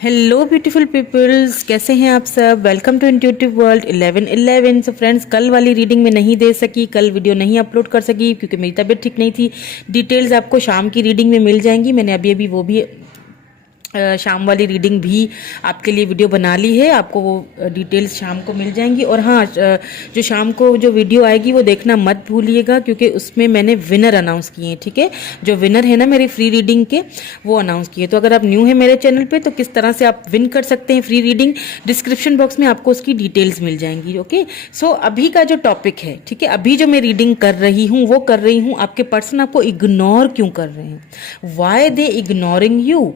Hello beautiful peoples, कैसे हैं आप सब। Welcome to intuitive world 11/11। So friends, कल वाली रीडिंग में नहीं दे सकी, कल वीडियो नहीं अपलोड कर सकी क्योंकि मेरी तबीयत ठीक नहीं थी। डिटेल्स आपको शाम की रीडिंग में मिल जाएंगी। मैंने अभी अभी वो भी शाम वाली रीडिंग भी आपके लिए वीडियो बना ली है। आपको वो डिटेल्स शाम को मिल जाएंगी। और हाँ, जो शाम को जो वीडियो आएगी वो देखना मत भूलिएगा क्योंकि उसमें मैंने विनर अनाउंस किए हैं। ठीक है, जो विनर है ना मेरी फ्री रीडिंग के, वो अनाउंस किए। तो अगर आप न्यू है मेरे चैनल पे तो किस तरह से आप विन कर सकते हैं फ्री रीडिंग, डिस्क्रिप्शन बॉक्स में आपको उसकी डिटेल्स मिल जाएंगी। ओके, सो अभी का जो टॉपिक है, ठीक है, अभी जो मैं रीडिंग कर रही हूँ वो कर रही हूँ आपके पर्सन आपको इग्नोर क्यों कर रहे हैं, why they ignoring you.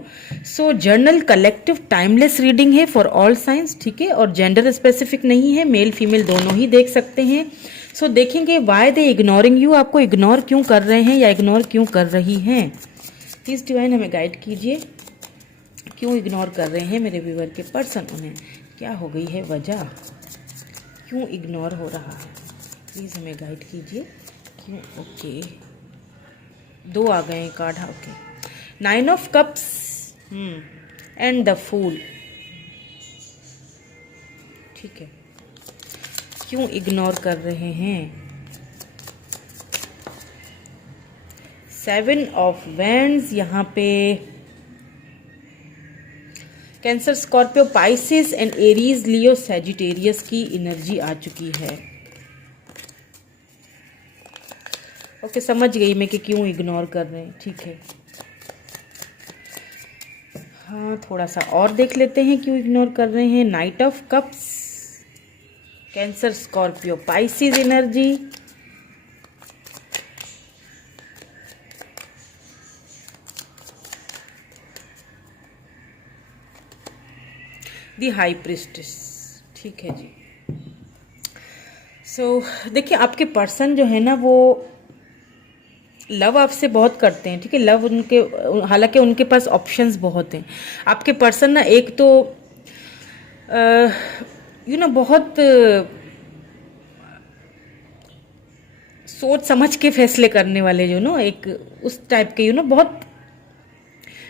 So journal collective timeless reading है फॉर ऑल साइंस। ठीक है, और जेंडर स्पेसिफिक नहीं है, मेल फीमेल दोनों ही देख सकते हैं। सो देखेंगे वाई दे इग्नोरिंग यू, आपको इग्नोर क्यों कर रहे हैं या इग्नोर क्यों कर रही हैं। प्लीज डिवाइन हमें गाइड कीजिए, क्यों इग्नोर कर रहे हैं मेरे व्यूअर के पर्सन, उन्हें क्या हो गई है वजह, क्यों इग्नोर हो रहा है। प्लीज हमें गाइड कीजिए क्यों। ओके, दो आ गए card. Okay, 9 of cups and the fool. ठीक है, क्यों इग्नोर कर रहे हैं। 7 ऑफ वैंड्स यहाँ पे cancer, Scorpio, Pisces and Aries, Leo, Sagittarius की एनर्जी आ चुकी है। ओके, समझ गई मैं कि क्यों इग्नोर कर रहे हैं। ठीक है, हाँ, थोड़ा सा और देख लेते हैं क्यों इग्नोर कर रहे हैं। Night of cups, cancer, Scorpio, Pisces energy, the high priestess. ठीक है जी। सो देखिए, आपके पर्सन जो है ना वो लव आपसे बहुत करते हैं। ठीक है, लव उनके, हालांकि उनके पास ऑप्शंस बहुत हैं। आपके पर्सन ना एक तो बहुत सोच समझ के फैसले करने वाले, एक उस टाइप के बहुत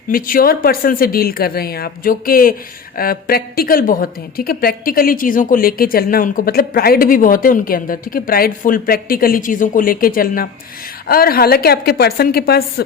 मिच्योर पर्सन से डील कर रहे हैं आप, जो कि प्रैक्टिकल बहुत हैं। ठीक है, प्रैक्टिकली चीज़ों को लेके चलना उनको, मतलब प्राइड भी बहुत है उनके अंदर। ठीक है, प्राइडफुल, प्रैक्टिकली चीज़ों को लेके चलना। और हालांकि आपके पर्सन के पास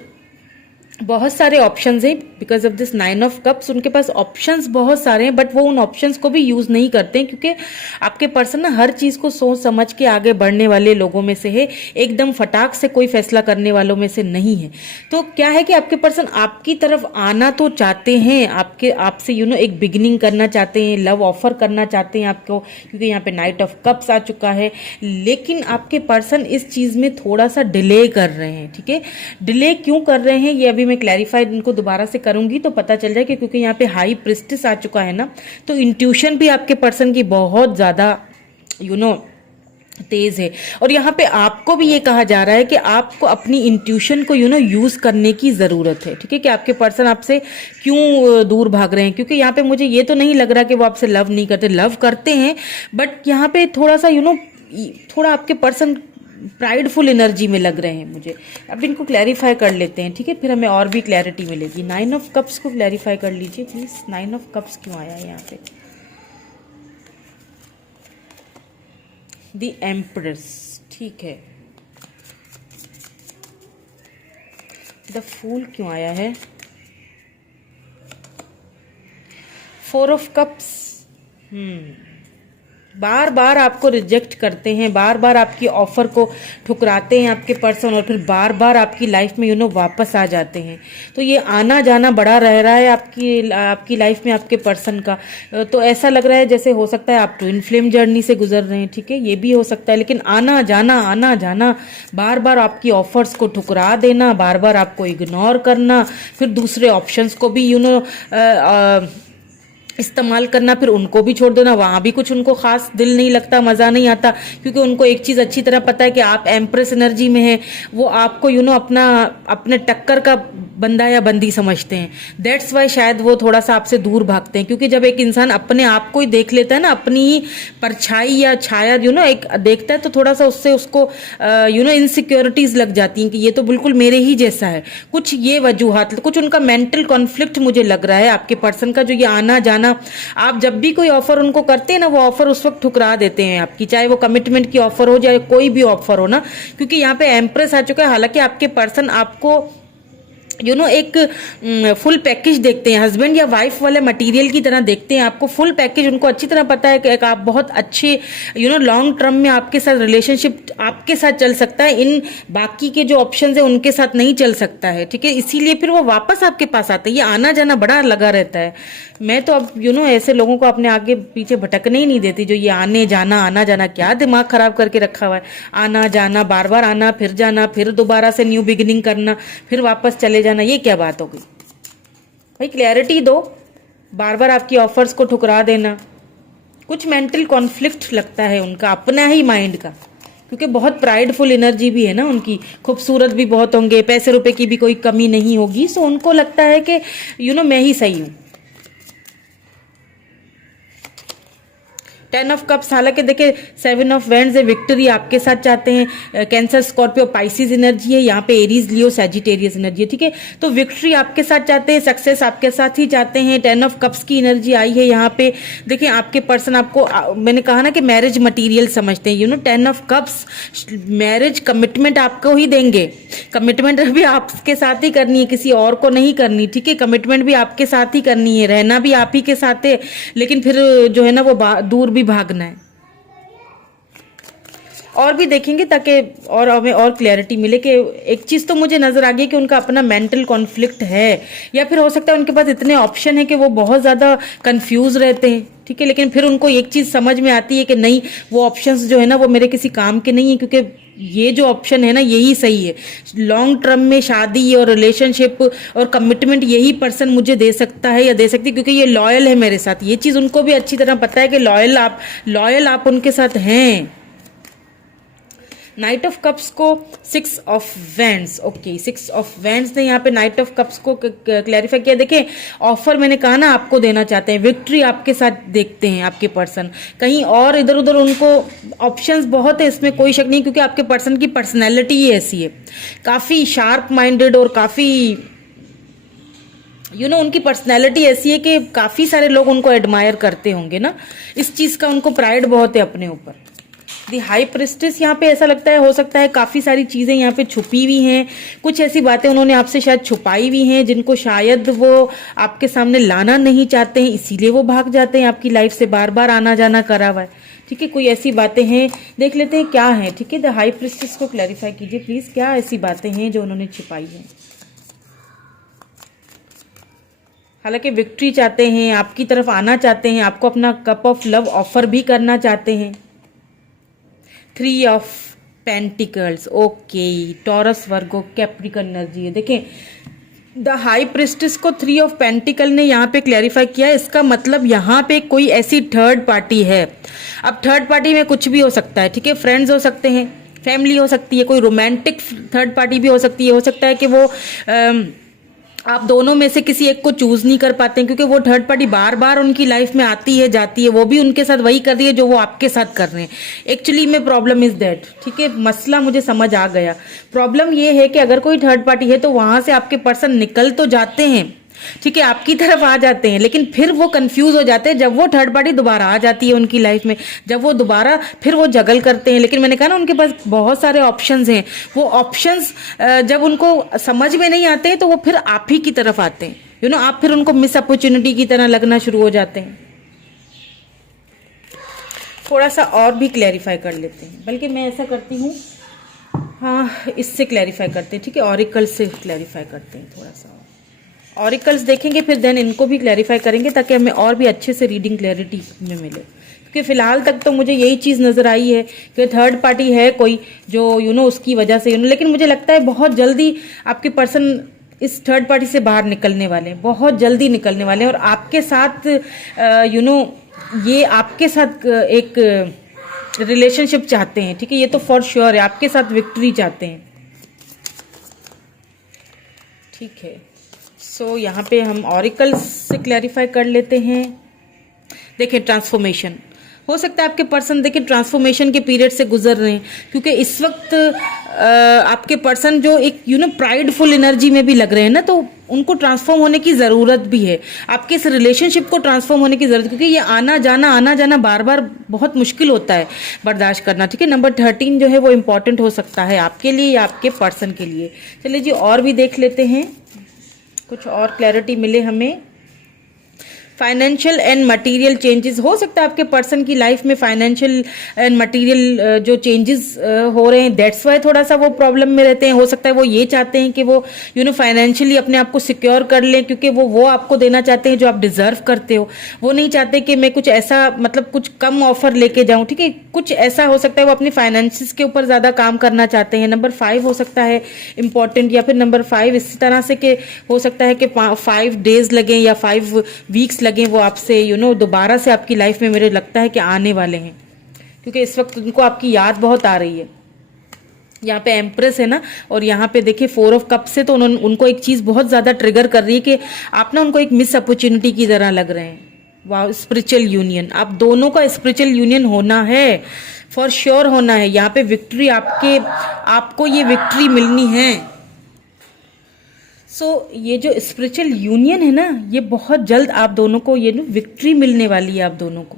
बहुत सारे ऑप्शंस हैं, because of this 9 of cups उनके पास ऑप्शंस बहुत सारे हैं, बट वो उन ऑप्शंस को भी यूज़ नहीं करते हैं क्योंकि आपके पर्सन ना हर चीज़ को सोच समझ के आगे बढ़ने वाले लोगों में से है, एकदम फटाक से कोई फैसला करने वालों में से नहीं है। तो क्या है कि आपके पर्सन आपकी तरफ आना तो चाहते हैं, आपसे एक बिगिनिंग करना चाहते हैं, लव ऑफर करना चाहते हैं आपको, क्योंकि यहाँ पे नाइट ऑफ कप्स आ चुका है। लेकिन आपके पर्सन इस चीज़ में थोड़ा सा डिले कर रहे हैं। ठीक है, डिले क्यों कर रहे हैं ये अभी मैं क्लैरिफाइड इनको दोबारा से करूंगी तो पता चल जाए, क्योंकि यहाँ पे हाई प्रिस्टिस आ चुका है ना, तो इंट्यूशन भी आपके पर्सन की बहुत ज्यादा तेज है। और यहाँ पे आपको भी ये कहा जा रहा है कि आपको अपनी इंट्यूशन को यूज करने की जरूरत है। ठीक है, कि आपके पर्सन आपसे क्यों दूर भाग रहे हैं, क्योंकि यहाँ पे मुझे ये तो नहीं लग रहा कि वो आपसे लव नहीं करते, लव करते हैं, बट यहाँ पे थोड़ा सा थोड़ा आपके पर्सन प्राइडफुल एनर्जी में लग रहे हैं मुझे। अब इनको क्लैरिफाई कर लेते हैं। ठीक है, फिर हमें और भी क्लैरिटी मिलेगी। 9 ऑफ कप्स को क्लैरिफाई कर लीजिए प्लीज। 9 ऑफ कप्स क्यों आया है यहाँ पे। द एम्प्रेस, ठीक है। द फूल क्यों आया है। 4 ऑफ कप्स, बार बार आपको रिजेक्ट करते हैं, बार बार आपकी ऑफर को ठुकराते हैं आपके पर्सन, और फिर बार बार आपकी लाइफ में वापस आ जाते हैं। तो ये आना जाना बड़ा रह रहा है आपकी लाइफ में आपके पर्सन का। तो ऐसा लग रहा है जैसे हो सकता है आप ट्विन फ्लेम जर्नी से गुजर रहे हैं। ठीक है, ये भी हो सकता है, लेकिन आना जाना बार बार आपकी ऑफर्स को ठुकरा देना, बार बार आपको इग्नोर करना, फिर दूसरे ऑप्शंस को भी इस्तेमाल करना, फिर उनको भी छोड़ देना, वहां भी कुछ उनको खास दिल नहीं लगता, मजा नहीं आता, क्योंकि उनको एक चीज अच्छी तरह पता है कि आप एम्प्रेस एनर्जी में हैं। वो आपको अपने टक्कर का बंदा या बंदी समझते हैं। दैट्स वाई शायद वो थोड़ा सा आपसे दूर भागते हैं, क्योंकि जब एक इंसान अपने आप को ही देख लेता है ना, अपनी ही परछाई या छाया एक देखता है, तो थोड़ा सा उससे उसको इनसिक्योरिटीज लग जाती हैं कि ये तो बिल्कुल मेरे ही जैसा है। कुछ ये वजूहात, कुछ उनका मेंटल कॉन्फ्लिक्ट मुझे लग रहा है आपके पर्सन का, जो ये आना जाना, आप जब भी कोई ऑफर उनको करते हैं ना, वो ऑफर उस वक्त ठुकरा देते हैं आपकी, चाहे वो कमिटमेंट की ऑफर हो चाहे कोई भी ऑफर हो ना, क्योंकि यहाँ पे एम्प्रेस आ चुका है। हालांकि आपके पर्सन आपको एक फुल पैकेज देखते हैं, हस्बैंड या वाइफ वाले मटेरियल की तरह देखते हैं आपको, फुल पैकेज। उनको अच्छी तरह पता है कि आप बहुत अच्छे लॉन्ग टर्म में आपके साथ रिलेशनशिप आपके साथ चल सकता है, इन बाकी के जो ऑप्शन है उनके साथ नहीं चल सकता है, ठीक है। इसीलिए फिर वो वापस आपके पास आते हैं। ये आना जाना बड़ा लगा रहता है। मैं तो अब ऐसे लोगों को अपने आगे पीछे भटकने ही नहीं देती, जो ये आने जाना आना जाना, क्या दिमाग खराब करके रखा हुआ है। आना जाना, बार बार आना, फिर जाना, फिर दोबारा से न्यू बिगिनिंग करना, फिर वापस चले जाना, ये क्या बात हो गई भाई? क्लैरिटी दो। बार बार आपकी ऑफर्स को ठुकरा देना, कुछ मेंटल कॉन्फ्लिक्ट लगता है उनका अपना ही माइंड का, क्योंकि बहुत प्राइडफुल एनर्जी भी है ना उनकी, खूबसूरत भी बहुत होंगे, पैसे रुपए की भी कोई कमी नहीं होगी। सो उनको लगता है कि मैं ही सही हूं। 10 ऑफ कप्स, हालांकि देखिए 7 ऑफ वैंड्स है, विक्ट्री आपके साथ चाहते हैं। कैंसर, स्कॉर्पियो, पाइसिस एनर्जी है यहाँ पे, एरीज, लियो, सैजिटेरियस एनर्जी है, ठीक है। तो विक्ट्री आपके साथ चाहते हैं, सक्सेस आपके साथ ही चाहते हैं। 10 ऑफ कप्स की एनर्जी आई है यहाँ पे। देखिए आपके पर्सन आपको, मैंने कहा ना कि मैरिज मटीरियल समझते हैं। 10 ऑफ कप्स, मैरिज कमिटमेंट आपको ही देंगे। कमिटमेंट भी आपके साथ ही करनी है, किसी और को नहीं करनी, ठीक है। कमिटमेंट भी आपके साथ ही करनी है, रहना भी आप ही के साथ है, लेकिन फिर वो दूर भी भागना है। और भी देखेंगे ताकि और हमें और क्लैरिटी मिले कि एक चीज तो मुझे नजर आ गई कि उनका अपना मेंटल कॉन्फ्लिक्ट है, या फिर हो सकता है उनके पास इतने ऑप्शन है कि वो बहुत ज्यादा कंफ्यूज रहते हैं, ठीक है। लेकिन फिर उनको एक चीज समझ में आती है कि नहीं, वो ऑप्शंस जो है ना वो मेरे किसी काम के नहीं है, क्योंकि ये जो ऑप्शन है ना यही सही है। लॉन्ग टर्म में शादी और रिलेशनशिप और कमिटमेंट यही पर्सन मुझे दे सकता है या दे सकती है, क्योंकि ये लॉयल है मेरे साथ। ये चीज उनको भी अच्छी तरह पता है कि लॉयल आप उनके साथ हैं। नाइट ऑफ कप्स को 6 of wands, okay, 6 of wands ने यहाँ पे नाइट ऑफ कप्स को क्लैरिफाई किया। देखें ऑफर मैंने कहा ना आपको देना चाहते हैं, विक्ट्री आपके साथ देखते हैं आपके पर्सन। कहीं और इधर उधर उनको ऑप्शंस बहुत है, इसमें कोई शक नहीं, क्योंकि आपके पर्सन की पर्सनैलिटी ही ऐसी है, काफी शार्प माइंडेड और काफी उनकी पर्सनैलिटी ऐसी है कि काफी सारे लोग उनको एडमायर करते होंगे ना, इस चीज का उनको प्राइड बहुत है अपने ऊपर। दी हाई प्रिस्टेस, यहाँ पे ऐसा लगता है, हो सकता है काफी सारी चीजें यहाँ पे छुपी हुई हैं, कुछ ऐसी बातें उन्होंने आपसे शायद छुपाई हुई हैं जिनको शायद वो आपके सामने लाना नहीं चाहते हैं, इसीलिए वो भाग जाते हैं आपकी लाइफ से, बार बार आना जाना करा हुआ है, ठीक है। कोई ऐसी बातें हैं, देख लेते हैं क्या है, ठीक है। द हाई प्रिस्टेस को क्लैरिफाई कीजिए प्लीज, क्या ऐसी बातें हैं जो उन्होंने छिपाई हैं। हालांकि विक्ट्री चाहते हैं, आपकी तरफ आना चाहते हैं, आपको अपना कप ऑफ लव ऑफर भी करना चाहते हैं। 3 of pentacles, okay, taurus, Virgo, Capricorn energy है। देखें द हाई प्रिस्टेस को 3 ऑफ पेंटिकल ने यहाँ पे क्लैरिफाई किया, इसका मतलब यहाँ पे कोई ऐसी थर्ड पार्टी है। अब थर्ड पार्टी में कुछ भी हो सकता है, ठीक है। फ्रेंड्स हो सकते हैं, फैमिली हो सकती है, कोई रोमांटिक थर्ड पार्टी भी हो सकती है। हो सकता है कि वो आप दोनों में से किसी एक को चूज नहीं कर पाते हैं, क्योंकि वो थर्ड पार्टी बार बार उनकी लाइफ में आती है जाती है, वो भी उनके साथ वही कर रही है जो वो आपके साथ कर रहे हैं। एक्चुअली में प्रॉब्लम इज दैट, ठीक है, मसला मुझे समझ आ गया। प्रॉब्लम ये है कि अगर कोई थर्ड पार्टी है तो वहां से आपके पर्सन निकल तो जाते हैं, ठीक है, आपकी तरफ आ जाते हैं, लेकिन फिर वो कंफ्यूज हो जाते हैं जब वो थर्ड पार्टी दोबारा आ जाती है उनकी लाइफ में, जब वो दोबारा फिर वो जगल करते हैं। लेकिन मैंने कहा ना उनके पास बहुत सारे ऑप्शंस हैं, वो ऑप्शंस जब उनको समझ में नहीं आते हैं तो वो फिर आप ही की तरफ आते हैं, आप फिर उनको मिस अपॉर्चुनिटी की तरह लगना शुरू हो जाते हैं। थोड़ा सा और भी क्लैरिफाई कर लेते हैं, बल्कि मैं ऐसा करती हूँ, हाँ, इससे क्लैरिफाई करते हैं, ठीक है, ऑरिकल से क्लैरिफाई करते हैं। थोड़ा सा ऑरिकल्स देखेंगे, फिर देन इनको भी क्लैरिफाई करेंगे ताकि हमें और भी अच्छे से रीडिंग क्लैरिटी में मिले। क्योंकि फिलहाल तक तो मुझे यही चीज़ नज़र आई है कि थर्ड पार्टी है कोई जो उसकी वजह से लेकिन मुझे लगता है बहुत जल्दी आपके पर्सन इस थर्ड पार्टी से बाहर निकलने वाले हैं, बहुत जल्दी निकलने वाले हैं, और आपके साथ ये आपके साथ एक रिलेशनशिप चाहते हैं, ठीक है, ये तो फॉर श्योर है, आपके साथ विक्ट्री चाहते हैं, ठीक है। सो यहाँ पे हम ऑरिकल से क्लैरिफाई कर लेते हैं। देखिए ट्रांसफॉर्मेशन, हो सकता है आपके पर्सन देखिए ट्रांसफॉर्मेशन के पीरियड से गुजर रहे हैं, क्योंकि इस वक्त आपके पर्सन जो एक प्राइडफुल एनर्जी में भी लग रहे हैं ना, तो उनको ट्रांसफॉर्म होने की ज़रूरत भी है। आपके इस रिलेशनशिप को ट्रांसफॉर्म होने की ज़रूरत है, क्योंकि ये आना जाना बार बार बहुत मुश्किल होता है बर्दाश्त करना। ठीक है, नंबर 13 जो है वो इम्पॉर्टेंट हो सकता है आपके लिए या आपके पर्सन के लिए। चलिए जी और भी देख लेते हैं, कुछ और क्लैरिटी मिले हमें। फाइनेंशियल एंड मटेरियल चेंजेस, हो सकता है आपके पर्सन की लाइफ में फाइनेंशियल एंड मटेरियल जो चेंजेस हो रहे हैं, दैट्स वाई थोड़ा सा वो प्रॉब्लम में रहते हैं। हो सकता है वो ये चाहते हैं कि वो फाइनेंशियली अपने आप को सिक्योर कर लें, क्योंकि वो आपको देना चाहते हैं जो आप डिजर्व करते हो। वो नहीं चाहते कि मैं कुछ ऐसा कुछ कम ऑफर लेके जाऊं। ठीक है, कुछ ऐसा हो सकता है वो अपनी फाइनेंसिस के ऊपर ज़्यादा काम करना चाहते हैं। नंबर 5 हो सकता है इंपॉर्टेंट, या फिर नंबर 5 इस तरह से कि हो सकता है कि 5 डेज लगे या 5 वीक्स लगे वो आपसे दोबारा से आपकी लाइफ में मेरे लगता है कि आने वाले हैं, क्योंकि इस वक्त उनको आपकी याद बहुत आ रही है। यहाँ पे एम्प्रेस है ना, और यहाँ पे देखिए 4 ऑफ कप से तो उनको एक चीज़ बहुत ज़्यादा ट्रिगर कर रही है कि आप ना उनको एक मिस अपॉर्चुनिटी की तरह लग रहे हैं। वाह, स्पिरिचुअल यूनियन, आप दोनों का स्पिरिचुअल यूनियन होना है, फॉर श्योर होना है। यहाँ पे विक्ट्री आपको ये विक्ट्री मिलनी है। ये जो स्पिरिचुअल यूनियन है ना, ये बहुत जल्द आप दोनों को विक्ट्री मिलने वाली है। आप दोनों को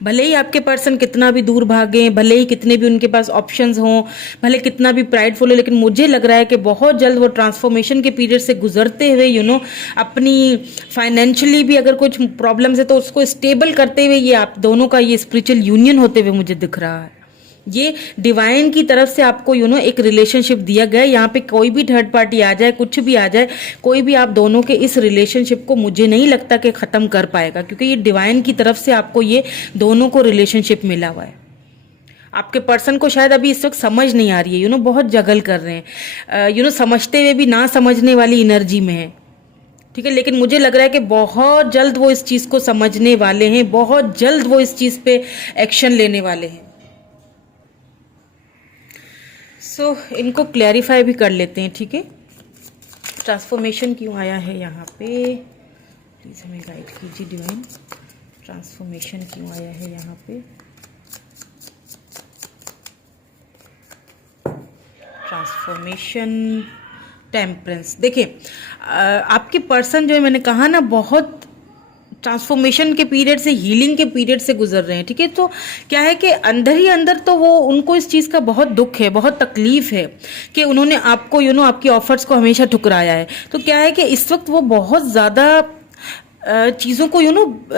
भले ही आपके पर्सन कितना भी दूर भागे, भले ही कितने भी उनके पास ऑप्शंस हों, भले कितना भी प्राइडफुल हो, लेकिन मुझे लग रहा है कि बहुत जल्द वो ट्रांसफॉर्मेशन के पीरियड से गुजरते हुए अपनी फाइनेंशियली भी अगर कुछ प्रॉब्लम्स है तो उसको स्टेबल करते हुए ये आप दोनों का ये स्पिरिचुअल यूनियन होते हुए मुझे दिख रहा है। ये डिवाइन की तरफ से आपको एक रिलेशनशिप दिया गया है। यहाँ पे कोई भी थर्ड पार्टी आ जाए, कुछ भी आ जाए, कोई भी आप दोनों के इस रिलेशनशिप को मुझे नहीं लगता कि ख़त्म कर पाएगा, क्योंकि ये डिवाइन की तरफ से आपको ये दोनों को रिलेशनशिप मिला हुआ है। आपके पर्सन को शायद अभी इस वक्त समझ नहीं आ रही है, बहुत जगल कर रहे हैं, समझते हुए भी ना समझने वाली एनर्जी में है। ठीक है, लेकिन मुझे लग रहा है कि बहुत जल्द वो इस चीज़ को समझने वाले हैं, बहुत जल्द वो इस चीज़ पे एक्शन लेने वाले हैं। इनको क्लैरिफाई भी कर लेते हैं। ठीक है, ट्रांसफॉर्मेशन क्यों आया है यहाँ पे, प्लीज़ हमें गाइड कीजिए डिवाइन। ट्रांसफॉर्मेशन क्यों आया है यहाँ पे, ट्रांसफॉर्मेशन, टेम्परेंस। देखिए आपके पर्सन जो है, मैंने कहा ना, बहुत ट्रांसफॉर्मेशन के पीरियड से, हीलिंग के पीरियड से गुजर रहे हैं। ठीक है, तो क्या है कि अंदर ही अंदर तो वो उनको इस चीज़ का बहुत दुख है, बहुत तकलीफ है कि उन्होंने आपको आपकी ऑफर्स को हमेशा ठुकराया है। तो क्या है कि इस वक्त वो बहुत ज़्यादा चीज़ों को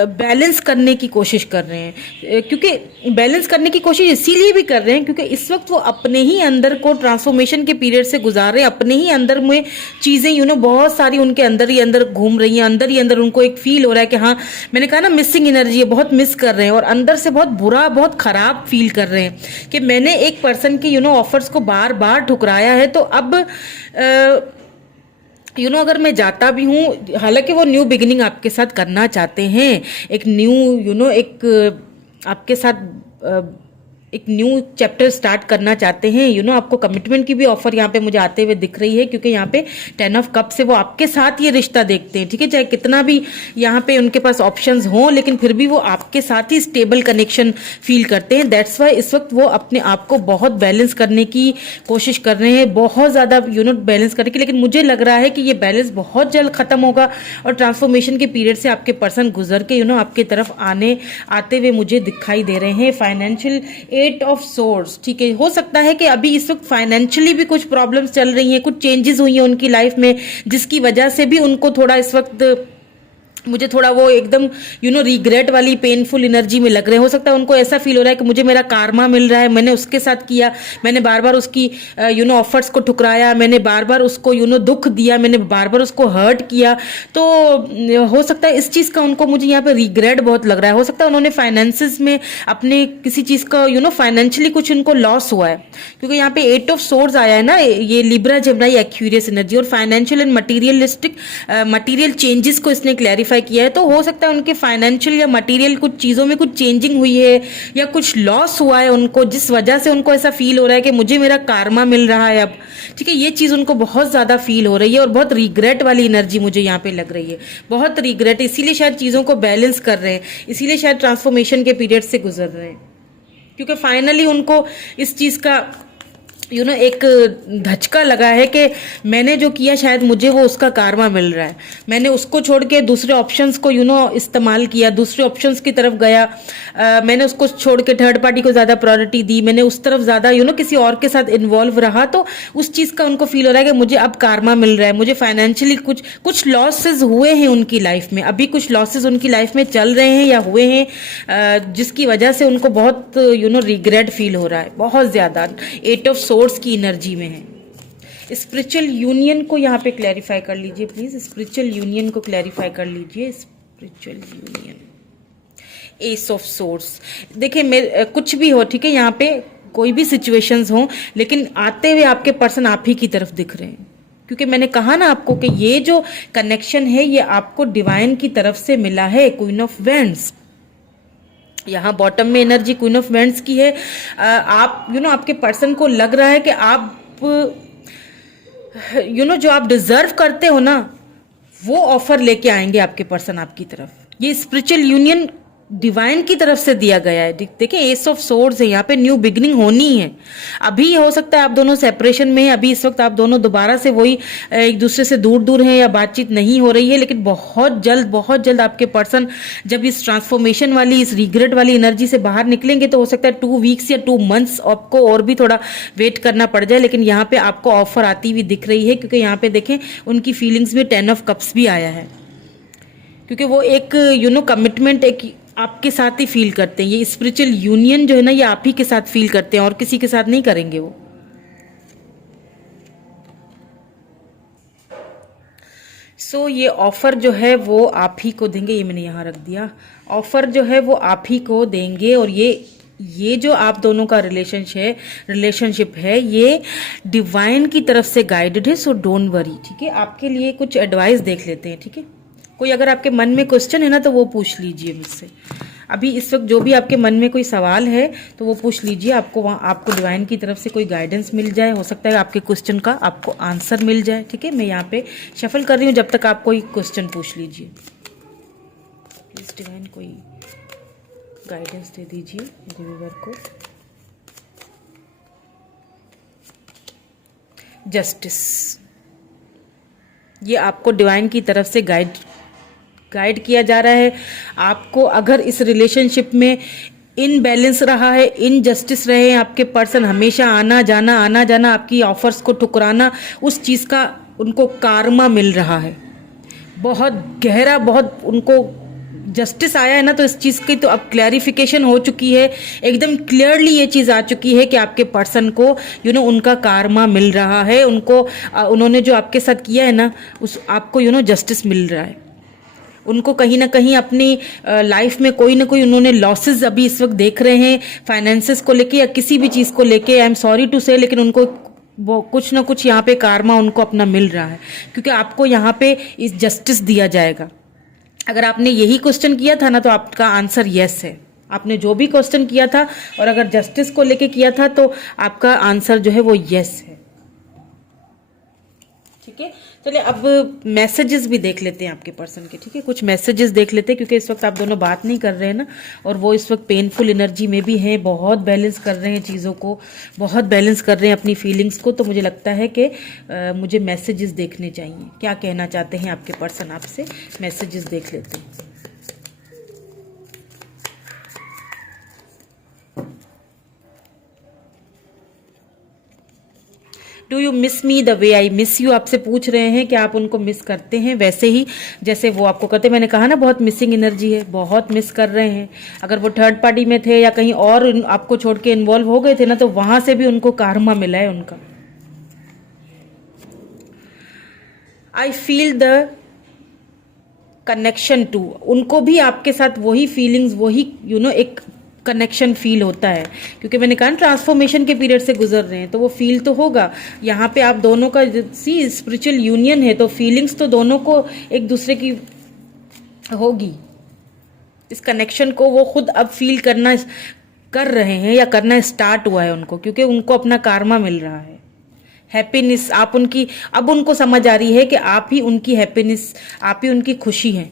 बैलेंस करने की कोशिश कर रहे हैं, क्योंकि बैलेंस करने की कोशिश इसीलिए भी कर रहे हैं क्योंकि इस वक्त वो अपने ही अंदर को ट्रांसफॉर्मेशन के पीरियड से गुजार रहे हैं। अपने ही अंदर में चीज़ें बहुत सारी उनके अंदर ही अंदर घूम रही हैं, अंदर ही अंदर उनको एक फील हो रहा है कि हाँ, मैंने कहा ना, मिसिंग एनर्जी है, बहुत मिस कर रहे हैं, और अंदर से बहुत बुरा, बहुत ख़राब फील कर रहे हैं कि मैंने एक पर्सन की ऑफर्स को बार बार ठुकराया है। तो अब अगर मैं जाता भी हूँ, हालांकि वो न्यू बिगिनिंग आपके साथ करना चाहते हैं, एक न्यू एक आपके साथ एक न्यू चैप्टर स्टार्ट करना चाहते हैं। आपको कमिटमेंट की भी ऑफर यहाँ पे मुझे आते हुए दिख रही है, क्योंकि यहाँ पे 10 ऑफ कप से वो आपके साथ ये रिश्ता देखते हैं। ठीक है, चाहे कितना भी यहाँ पे उनके पास ऑप्शंस हों, लेकिन फिर भी वो आपके साथ ही स्टेबल कनेक्शन फील करते हैं। दैट्स वाई इस वक्त वो अपने आप को बहुत बैलेंस करने की कोशिश कर रहे हैं, बहुत ज़्यादा बैलेंस करने की। लेकिन मुझे लग रहा है कि ये बैलेंस बहुत जल्द खत्म होगा और ट्रांसफॉर्मेशन के पीरियड से आपके पर्सन गुजर के आपके तरफ आते हुए मुझे दिखाई दे रहे हैं। फाइनेंशियल 8 ऑफ सोर्स, ठीक है, हो सकता है कि अभी इस वक्त फाइनेंशियली भी कुछ प्रॉब्लम्स चल रही हैं, कुछ चेंजेस हुई हैं उनकी लाइफ में, जिसकी वजह से भी उनको थोड़ा इस वक्त मुझे थोड़ा वो एकदम रिग्रेट वाली पेनफुल एनर्जी में लग रहे हैं। हो सकता है उनको ऐसा फील हो रहा है कि मुझे मेरा कार्मा मिल रहा है, मैंने उसके साथ किया, मैंने बार बार उसकी ऑफर्स को ठुकराया, मैंने बार बार उसको दुख दिया, मैंने बार बार उसको हर्ट किया। तो हो सकता है इस चीज़ का उनको, मुझे यहाँ पे रिग्रेट बहुत लग रहा है। हो सकता है उन्होंने फाइनेंसिस में अपने किसी चीज़ का फाइनेंशियली कुछ उनको लॉस हुआ है, क्योंकि यहाँ पे 8 ऑफ सोर्स आया है ना, ये लिब्रा जेमिनी एक्वेरियस एनर्जी, और फाइनेंशियल एंड मटीरियल चेंजेस को इसने क्लैरिफाई क्लैरिफाई किया है, तो हो सकता है उनके फाइनेंशियल या मटेरियल कुछ चीज़ों में कुछ चेंजिंग हुई है या कुछ लॉस हुआ है उनको, जिस वजह से उनको ऐसा फील हो रहा है कि मुझे मेरा कार्मा मिल रहा है अब। ठीक है, ये चीज़ उनको बहुत ज़्यादा फील हो रही है और बहुत रिग्रेट वाली एनर्जी मुझे यहाँ पे लग रही है, बहुत रिग्रेट। इसीलिए शायद चीज़ों को बैलेंस कर रहे हैं, इसीलिए शायद ट्रांसफॉर्मेशन के पीरियड से गुजर रहे हैं, क्योंकि फाइनली उनको इस चीज़ का एक धचका लगा है कि मैंने जो किया शायद मुझे वो उसका कार्मा मिल रहा है। मैंने उसको छोड़ के दूसरे ऑप्शंस को इस्तेमाल किया, दूसरे ऑप्शंस की तरफ गया। मैंने उसको छोड़ के थर्ड पार्टी को ज़्यादा प्रायोरिटी दी, मैंने उस तरफ ज़्यादा किसी और के साथ इन्वॉल्व रहा, तो उस चीज़ का उनको फील हो रहा है कि मुझे अब कार्मा मिल रहा है। मुझे फाइनेंशियली कुछ लॉसेज हुए हैं उनकी लाइफ में, अभी कुछ लॉसेज उनकी लाइफ में चल रहे हैं या हुए हैं, जिसकी वजह से उनको बहुत रिग्रेट फील हो रहा है, बहुत ज़्यादा। 8 ऑफ सोर्स की एनर्जी में है। स्पिरिचुअल यूनियन को यहाँ पे क्लैरिफाई कर लीजिए प्लीज, स्पिरिचुअल यूनियन को क्लैरिफाई कर लीजिए, spiritual union. S of source, देखिए कुछ भी हो, ठीक है, यहाँ पे कोई भी सिचुएशंस हो, लेकिन आते हुए आपके पर्सन आप ही की तरफ दिख रहे हैं, क्योंकि मैंने कहा ना आपको कि ये जो कनेक्शन है ये आपको डिवाइन की तरफ से मिला है। क्वीन ऑफ वेंड्स, यहाँ बॉटम में एनर्जी क्वीन ऑफ वेंड्स की है। आप आपके पर्सन को लग रहा है कि आप जो आप डिजर्व करते हो ना, वो ऑफर लेके आएंगे आपके पर्सन आपकी तरफ। ये स्पिरिचुअल यूनियन डिवाइन की तरफ से दिया गया है। देखिए एस ऑफ सोर्ड्स है, यहाँ पे न्यू बिगनिंग होनी है। अभी हो सकता है आप दोनों सेपरेशन में हैं, अभी इस वक्त आप दोनों दोबारा से वही एक दूसरे से दूर दूर हैं या बातचीत नहीं हो रही है, लेकिन बहुत जल्द आपके पर्सन जब इस ट्रांसफॉर्मेशन वाली, इस रिग्रेट वाली एनर्जी से बाहर निकलेंगे, तो हो सकता है 2 वीक्स या 2 मंथ्स आपको और भी थोड़ा वेट करना पड़ जाए, लेकिन यहाँ पे आपको ऑफर आती हुई दिख रही है, क्योंकि यहाँ पे देखें उनकी फीलिंग्स में 10 ऑफ कप्स भी आया है, क्योंकि वो एक कमिटमेंट एक आपके साथ ही फील करते हैं। ये स्पिरिचुअल यूनियन जो है ना, ये आप ही के साथ फील करते हैं और किसी के साथ नहीं करेंगे वो। ये ऑफर जो है वो आप ही को देंगे, ये मैंने यहाँ रख दिया। ऑफर जो है वो आप ही को देंगे, और ये जो आप दोनों का रिलेशनशिप है ये डिवाइन की तरफ से गाइडेड है, सो डोंट वरी। ठीक है, आपके लिए कुछ एडवाइस देख लेते हैं। ठीक है, कोई अगर आपके मन में क्वेश्चन है ना तो वो पूछ लीजिए मुझसे। अभी इस वक्त जो भी आपके मन में कोई सवाल है तो वो पूछ लीजिए, आपको डिवाइन की तरफ से कोई गाइडेंस मिल जाए। हो सकता है आपके क्वेश्चन का आपको आंसर मिल जाए। ठीक है, मैं यहाँ पे शफल कर रही हूँ, जब तक आप कोई क्वेश्चन पूछ लीजिए। प्लीज डिवाइन कोई गाइडेंस दे दीजिए व्यूअर को। जस्टिस, ये आपको डिवाइन की तरफ से गाइड किया जा रहा है। आपको अगर इस रिलेशनशिप में इनबैलेंस रहा है, इनजस्टिस रहे हैं, आपके पर्सन हमेशा आना जाना आपकी ऑफर्स को ठुकराना, उस चीज़ का उनको कार्मा मिल रहा है। बहुत गहरा, बहुत उनको जस्टिस आया है ना, तो इस चीज़ की तो अब क्लैरिफिकेशन हो चुकी है, एकदम क्लियरली ये चीज़ आ चुकी है कि आपके पर्सन को उनका कार्मा मिल रहा है। उनको उन्होंने जो आपके साथ किया है ना, उस आपको जस्टिस मिल रहा है। उनको कहीं ना कहीं अपनी लाइफ में कोई ना कोई उन्होंने लॉसेस अभी इस वक्त देख रहे हैं, फाइनेंसेस को लेके या किसी भी चीज़ को लेके। आई एम सॉरी टू से, लेकिन उनको वो कुछ ना कुछ यहाँ पे कार्मा उनको अपना मिल रहा है, क्योंकि आपको यहाँ पे इस जस्टिस दिया जाएगा। अगर आपने यही क्वेश्चन किया था ना तो आपका आंसर यस है। आपने जो भी क्वेश्चन किया था और अगर जस्टिस को लेके किया था तो आपका आंसर जो है वो यस है। ठीक है, चलिए अब मैसेजेस भी देख लेते हैं आपके पर्सन के। ठीक है, कुछ मैसेजेस देख लेते हैं, क्योंकि इस वक्त आप दोनों बात नहीं कर रहे हैं ना, और वो इस वक्त पेनफुल एनर्जी में भी हैं, बहुत बैलेंस कर रहे हैं चीज़ों को, बहुत बैलेंस कर रहे हैं अपनी फीलिंग्स को। तो मुझे लगता है कि मुझे मैसेजेस देखने चाहिए, क्या कहना चाहते हैं आपके पर्सन आपसे। मैसेजेस देख लेते हैं। Do you miss me the way I miss you, आपसे पूछ रहे हैं कि आप उनको मिस करते हैं वैसे ही जैसे वो आपको करते हैं। मैंने कहा ना बहुत मिसिंग एनर्जी है, बहुत मिस कर रहे हैं। अगर वो थर्ड पार्टी में थे या कहीं और आपको छोड़ के इन्वॉल्व हो गए थे ना, तो वहां से भी उनको कार्मा मिला है उनका। I feel the connection too, उनको भी आपके साथ वही फीलिंग्स, वही एक कनेक्शन फील होता है, क्योंकि मैंने कहा ट्रांसफॉर्मेशन के पीरियड से गुजर रहे हैं, तो वो फील तो होगा। यहाँ पे आप दोनों का स्पिरिचुअल यूनियन है, तो फीलिंग्स तो दोनों को एक दूसरे की होगी। इस कनेक्शन को वो खुद अब फील करना कर रहे हैं या करना स्टार्ट हुआ है उनको, क्योंकि उनको अपना कारमा मिल रहा है। हैप्पीनेस आप उनकी, अब उनको समझ आ रही है कि आप ही उनकी हैप्पीनेस, आप ही उनकी खुशी हैं,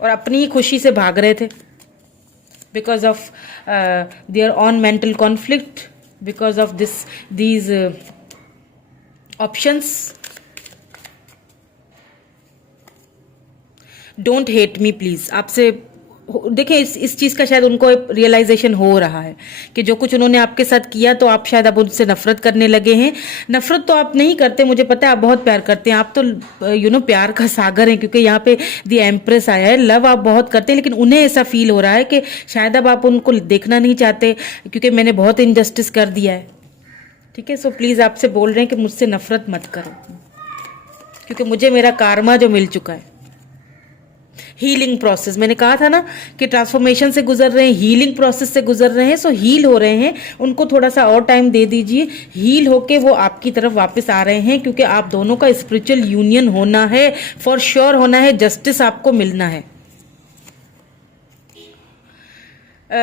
और अपनी ही खुशी से भाग रहे थे because of their on mental conflict, because of these options. Don't hate me please. आपसे देखिए इस चीज़ का शायद उनको रियलाइजेशन हो रहा है कि जो कुछ उन्होंने आपके साथ किया तो आप शायद अब उनसे नफरत करने लगे हैं। नफरत तो आप नहीं करते, मुझे पता है आप बहुत प्यार करते हैं, आप तो प्यार का सागर हैं, क्योंकि यहाँ पे दी एम्प्रेस आया है। लव आप बहुत करते हैं, लेकिन उन्हें ऐसा फील हो रहा है कि शायद अब आप उनको देखना नहीं चाहते क्योंकि मैंने बहुत इनजस्टिस कर दिया है। ठीक है, सो प्लीज़ आपसे बोल रहे हैं कि मुझसे नफरत मत करो, क्योंकि मुझे मेरा कारमा जो मिल चुका है। हीलिंग प्रोसेस, मैंने कहा था ना कि ट्रांसफॉर्मेशन से गुजर रहे हैं, हीलिंग प्रोसेस से गुजर रहे हैं, सो हील हो रहे हैं। उनको थोड़ा सा और टाइम दे दीजिए, हील होके वो आपकी तरफ वापस आ रहे हैं, क्योंकि आप दोनों का स्पिरिचुअल यूनियन होना है, फॉर श्योर होना है, जस्टिस आपको मिलना है।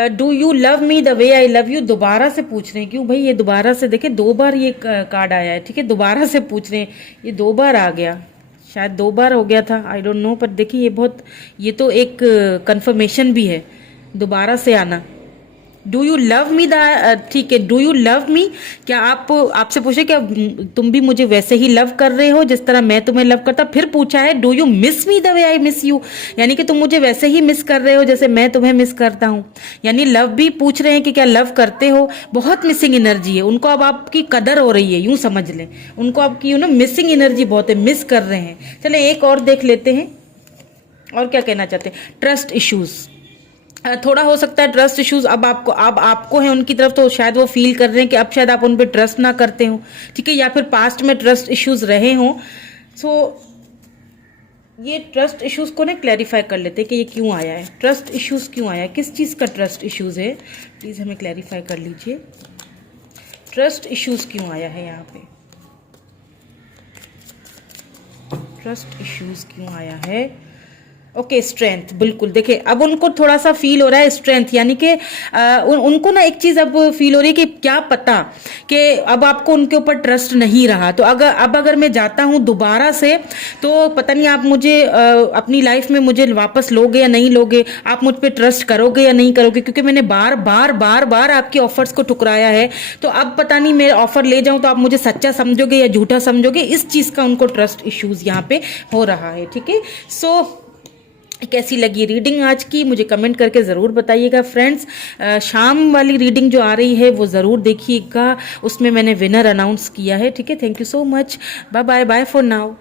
Do you love me the way I love you, दोबारा से पूछ रहे हैं। क्यों भाई, ये दोबारा से, देखिए 2 बार ये कार्ड आया है। ठीक है, दोबारा से पूछ रहे हैं, ये 2 बार आ गया, शायद 2 बार हो गया था, आई डोंट नो, पर देखिए ये तो एक कंफर्मेशन भी है दोबारा से आना। Do you love me the, ठीक है, डू यू लव मी, क्या आपसे पूछे क्या तुम भी मुझे वैसे ही लव कर रहे हो जिस तरह मैं तुम्हें लव करता। फिर पूछा है do you miss me the way I miss you, यानी कि तुम मुझे वैसे ही मिस कर रहे हो जैसे मैं तुम्हें मिस करता हूं। यानी लव भी पूछ रहे हैं कि क्या लव करते हो। बहुत मिसिंग एनर्जी है उनको, अब आपकी कदर हो रही है, यूं समझ लें, उनको आपकी मिसिंग एनर्जी बहुत है, मिस कर रहे हैं। चले एक और देख लेते हैं, और क्या कहना चाहते हैं। ट्रस्ट इश्यूज, थोड़ा हो सकता है ट्रस्ट इश्यूज अब आपको है उनकी तरफ, तो शायद वो फील कर रहे हैं कि अब शायद आप उन पर ट्रस्ट ना करते हो। ठीक है, या फिर पास्ट में ट्रस्ट इश्यूज रहे हों। सो ये ट्रस्ट इश्यूज को ना क्लैरिफाई कर लेते हैं कि ये क्यों आया है, ट्रस्ट इश्यूज क्यों आया है, किस चीज़ का ट्रस्ट इश्यूज है, प्लीज़ हमें क्लैरिफाई कर लीजिए। ट्रस्ट इश्यूज क्यों आया है यहाँ पे, ट्रस्ट इश्यूज क्यों आया है। ओके, स्ट्रेंथ, बिल्कुल। देखिए अब उनको थोड़ा सा फील हो रहा है स्ट्रेंथ, यानी कि उनको ना एक चीज अब फील हो रही है कि क्या पता कि अब आपको उनके ऊपर ट्रस्ट नहीं रहा, तो अगर मैं जाता हूं दोबारा से, तो पता नहीं आप मुझे अपनी लाइफ में मुझे वापस लोगे या नहीं लोगे, आप मुझ पर ट्रस्ट करोगे या नहीं करोगे, क्योंकि मैंने बार बार आपके ऑफर्स को ठुकराया है। तो अब पता नहीं मैं ऑफर ले जाऊं तो आप मुझे सच्चा समझोगे या झूठा समझोगे, इस चीज का उनको ट्रस्ट इश्यूज यहाँ पे हो रहा है। ठीक है, सो कैसी लगी रीडिंग आज की, मुझे कमेंट करके ज़रूर बताइएगा फ्रेंड्स। शाम वाली रीडिंग जो आ रही है वो ज़रूर देखिएगा, उसमें मैंने विनर अनाउंस किया है। ठीक है, thank you so much, bye bye bye for now.